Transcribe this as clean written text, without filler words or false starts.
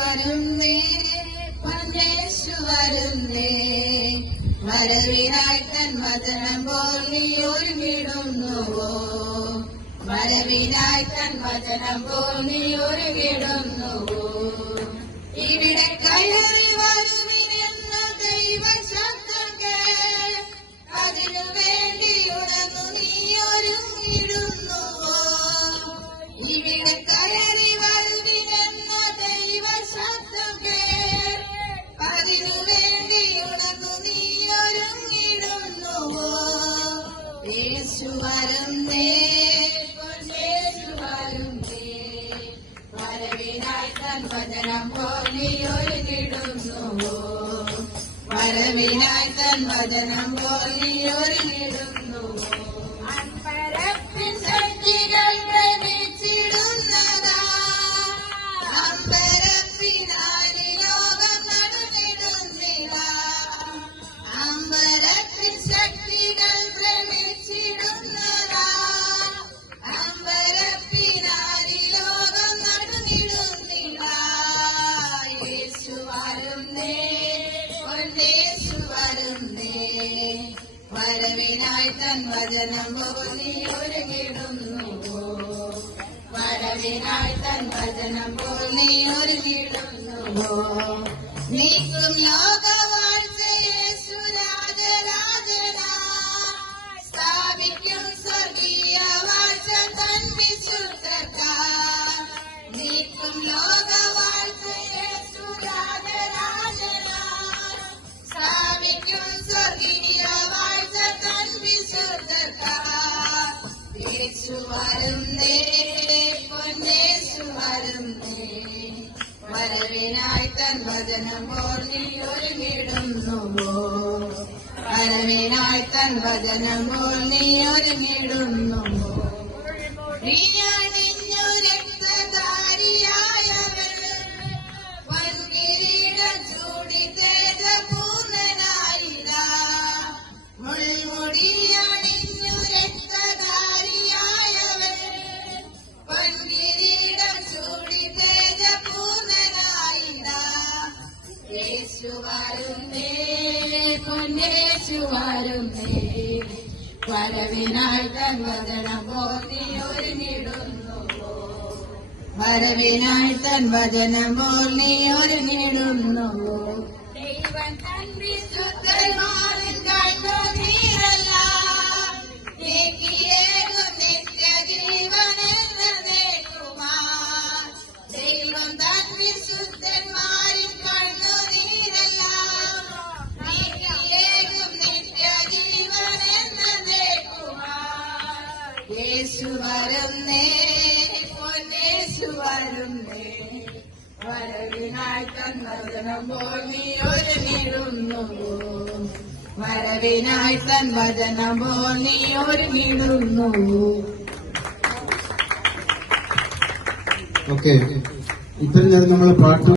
വരുന്നേ പൊന്നേശു വരുന്നേ വരവിനായി തൻ വചനം പോൽ നീ ഒരുങ്ങിടുന്നുവോ വരവിനായി തൻ വചനം പോൽ നീ ഒരുങ്ങിടുന്നുവോ ഇവിടെ കയറി വരുവിനെന്ന ദൈവശബ്ദം കേൾ അതിനു വേണ്ടി ഉണർന്നു നീ ഒരുങ്ങിടുന്നുവോ ഇവിടെ കയറി വരുവിനെന്ന ദൈവശബ്ദം കേൾ അതിനു വേണ്ടി ഉണർന്നു നീ ഒരുങ്ങിടുന്നുവോ യേശു വരുന്നേ യേശു വരുന്നേ വരവിനായി തൻ വചനം പോൽ നീ ഒരുങ്ങിടുന്നുവോ വരവിനായി തൻ വചനം പോൽ നീ ഒരുങ്ങിടുന്നുവോ അമ്പരപ്പിൻ ശക്തികൾ ഭ്രമിച്ചിടുന്നതാ അമ്പരപ്പിനായി ലോകം നടന്നിടുന്നില്ല അമ്പരപ്പിൻ ശക്തികൾ ഭ്രമിച്ചിടുന്നതാ അമ്പരപ്പിനായി ലോകം നടന്നിടുന്നില്ല യേശു വരുന്നേ പൊന്നേശു വരുന്നേ വരവിനായി തൻ വചനം പോൽ നീ ഒരുങ്ങിടുന്നുവോ വരവിനായി തൻ വചനം പോൽ നീ ഒരുങ്ങിടുന്നുവോ നീക്കും ലോകവാഴ്ച യേശു രാജരാജനാ സ്ഥാപിക്കും സ്വർഗീയ വാഴ്ച തൻ വിശുദ്ധർക്കാർ നീക്കും ലോകവാഴ്ച യേശു രാജരാജനാ സ്ഥാപിക്കും സ്വർഗീയ വാഴ്ച തൻ വിശുദ്ധർക്കാർ യേശു വരുന്നേ പൊന്നേശു വരുന്നേ വരവിനായി തൻ വചനം പോൽ നീ ഒരുങ്ങിടുന്നുവോ വരവിനായി തൻ വചനം പോൽ നീ ഒരുങ്ങിടുന്നുവോ നീയണിഞ്ഞു രക്തധാരിയായവൻ പൊൻകിരീടം ചൂടി തേജപൂർണനായിടാ മുൾമുടിയണിഞ്ഞു രക്തധാരിയായവൻ പൊൻകിരീടം ചൂടി തേജപൂർണനായിടാ യേശു വരുന്നേ പൊന്നേശു വരുന്നേ വരവിനായി തൻ വചനം പോൽ നീ ഒരുങ്ങിടുന്നുവോ വരവിനായി തൻ വചനം പോൽ നീ ഒരുങ്ങിടുന്നുവോ ദൈവം തൻ വിശുദ്ധന്മാരിൽ കണ്ണുനീരല്ല നീക്കിയേകും നിത്യജീവനെന്നേക്കുമാർ ദൈവം തൻ വിശുദ്ധന്മാരിൽ കണ്ണുനീരല്ല നീക്കിയേകും നിത്യജീവനെന്നേക്കുമാർ യേശു വരുന്നേ പൊന്നേശു വരുന്നേ വരവിനായി തൻ വചനം പോൽ നീ ഒരുങ്ങിടുന്നുവോ വരവിനായി തൻ വചനം പോൽ നീ ഒരുങ്ങിടുന്നുവോ ഓക്കെ ഇപ്പം നമ്മൾ പാട്ട്